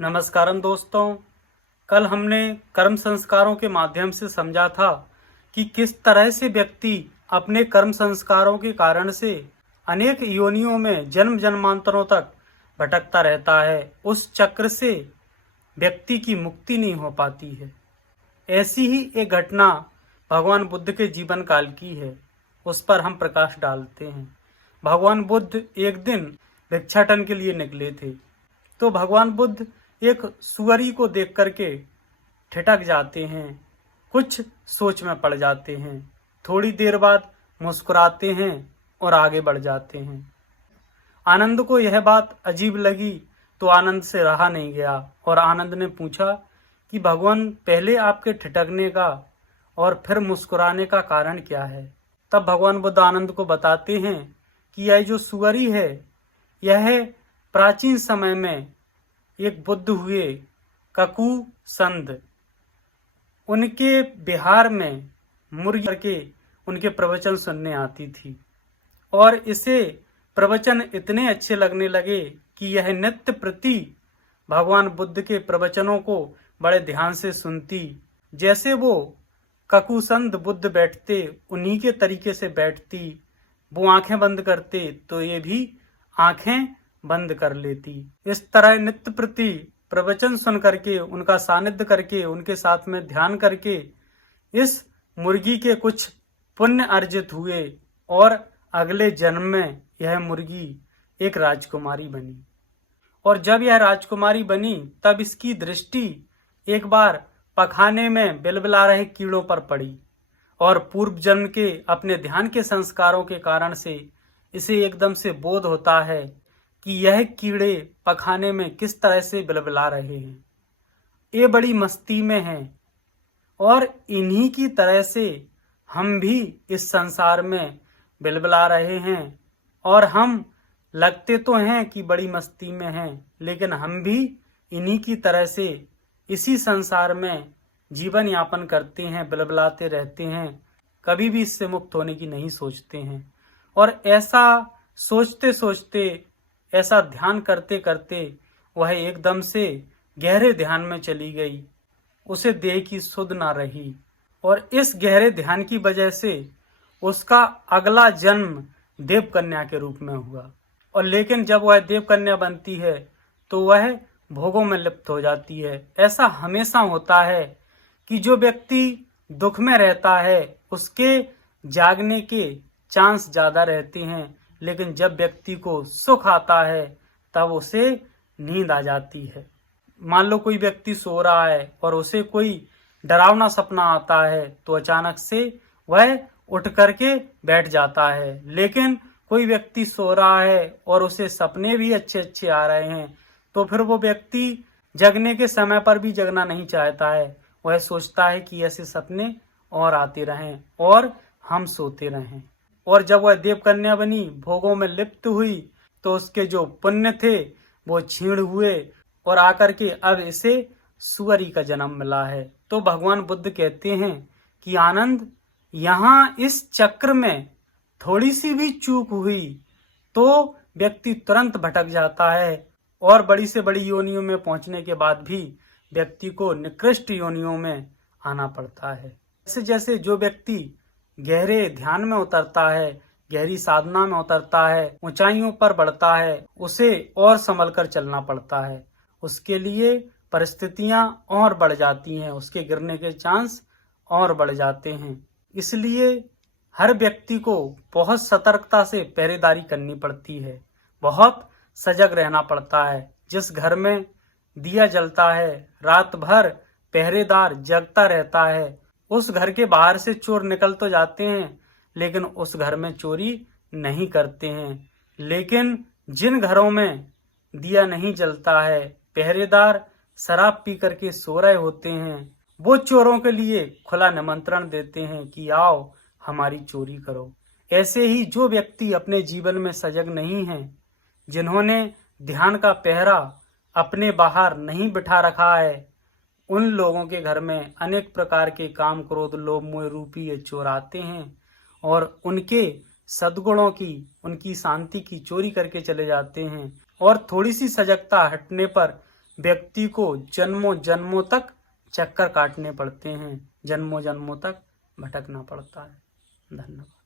नमस्कारम दोस्तों। कल हमने कर्म संस्कारों के माध्यम से समझा था कि किस तरह से व्यक्ति अपने कर्म संस्कारों के कारण से अनेक योनियों में जन्म जन्मांतरों तक भटकता रहता है। उस चक्र से व्यक्ति की मुक्ति नहीं हो पाती है। ऐसी ही एक घटना भगवान बुद्ध के जीवन काल की है। उस पर हम प्रकाश डालते हैं। भगवान बुद्ध एक दिन भिक्षाटन के लिए निकले थे, तो भगवान बुद्ध एक सुअरी को देख करके ठिठक जाते हैं, कुछ सोच में पड़ जाते हैं। थोड़ी देर बाद मुस्कुराते हैं और आगे बढ़ जाते हैं। आनंद को यह बात अजीब लगी तो आनंद से रहा नहीं गया और आनंद ने पूछा कि भगवान, पहले आपके ठिठकने का और फिर मुस्कुराने का कारण क्या है। तब भगवान बुद्ध आनंद को बताते हैं कि यह जो सुअरी है, यह प्राचीन समय में एक बुद्ध हुए ककु संद, उनके बिहार में मुर्गी करके उनके प्रवचन सुनने आती थी और इसे प्रवचन इतने अच्छे लगने लगे कि यह नित्य प्रति भगवान बुद्ध के प्रवचनों को बड़े ध्यान से सुनती। जैसे वो ककुसंद बुद्ध बैठते उन्हीं के तरीके से बैठती। वो आंखें बंद करते तो ये भी आंखें बंद कर लेती। इस तरह नित्य प्रति प्रवचन सुन करके, उनका सानिध्य करके, उनके साथ में ध्यान करके इस मुर्गी के कुछ पुण्य अर्जित हुए और अगले जन्म में यह मुर्गी एक राजकुमारी बनी। और जब यह राजकुमारी बनी तब इसकी दृष्टि एक बार पखाने में बिलबिला रहे कीड़ों पर पड़ी और पूर्व जन्म के अपने ध्यान के संस्कारों के कारण से इसे एकदम से बोध होता है कि यह कीड़े पखाने में किस तरह से बिलबिला रहे हैं, ये बड़ी मस्ती में हैं और इन्हीं की तरह से हम भी इस संसार में बिलबिला रहे हैं। और हम लगते तो हैं कि बड़ी मस्ती में हैं, लेकिन हम भी इन्हीं की तरह से इसी संसार में जीवन यापन करते हैं, बिलबिलाते रहते हैं, कभी भी इससे मुक्त होने की नहीं सोचते हैं। और ऐसा सोचते सोचते, ऐसा ध्यान करते करते वह एकदम से गहरे ध्यान में चली गई। उसे देह की सुध ना रही और इस गहरे ध्यान की वजह से उसका अगला जन्म देव कन्या के रूप में हुआ। और लेकिन जब वह देव कन्या बनती है तो वह भोगों में लिप्त हो जाती है। ऐसा हमेशा होता है कि जो व्यक्ति दुख में रहता है उसके जागने के चांस ज्यादा रहते हैं, लेकिन जब व्यक्ति को सुख आता है तब उसे नींद आ जाती है। मान लो कोई व्यक्ति सो रहा है और उसे कोई डरावना सपना आता है तो अचानक से वह उठ करके बैठ जाता है। लेकिन कोई व्यक्ति सो रहा है और उसे सपने भी अच्छे अच्छे आ रहे हैं तो फिर वो व्यक्ति जगने के समय पर भी जगना नहीं चाहता है। वह सोचता है कि ऐसे सपने और आते रहें और हम सोते रहें। और जब वह देव कन्या बनी, भोगों में लिप्त हुई, तो उसके जो पुण्य थे वो क्षीण हुए और आकर के अब इसे सुअरी का जन्म मिला है। तो भगवान बुद्ध कहते हैं कि आनंद, यहाँ इस चक्र में थोड़ी सी भी चूक हुई तो व्यक्ति तुरंत भटक जाता है और बड़ी से बड़ी योनियों में पहुंचने के बाद भी व्यक्ति को निकृष्ट योनियों में आना पड़ता है। जैसे जैसे जो व्यक्ति गहरे ध्यान में उतरता है, गहरी साधना में उतरता है, ऊंचाइयों पर बढ़ता है, उसे और संभल कर चलना पड़ता है। उसके लिए परिस्थितियां और बढ़ जाती हैं, उसके गिरने के चांस और बढ़ जाते हैं। इसलिए हर व्यक्ति को बहुत सतर्कता से पहरेदारी करनी पड़ती है, बहुत सजग रहना पड़ता है। जिस घर में दिया जलता है, रात भर पहरेदार जगता रहता है, उस घर के बाहर से चोर निकल तो जाते हैं लेकिन उस घर में चोरी नहीं करते हैं। लेकिन जिन घरों में दिया नहीं जलता है, पहरेदार शराब पी करके सो रहे होते हैं, वो चोरों के लिए खुला निमंत्रण देते हैं कि आओ हमारी चोरी करो। ऐसे ही जो व्यक्ति अपने जीवन में सजग नहीं हैं, जिन्होंने ध्यान का पहरा अपने बाहर नहीं बिठा रखा है, उन लोगों के घर में अनेक प्रकार के काम, क्रोध, लोभ, मोह रूपी ये चोर आते हैं और उनके सद्गुणों की, उनकी शांति की चोरी करके चले जाते हैं। और थोड़ी सी सजगता हटने पर व्यक्ति को जन्मों जन्मों तक चक्कर काटने पड़ते हैं, जन्मों जन्मों तक भटकना पड़ता है। धन्यवाद।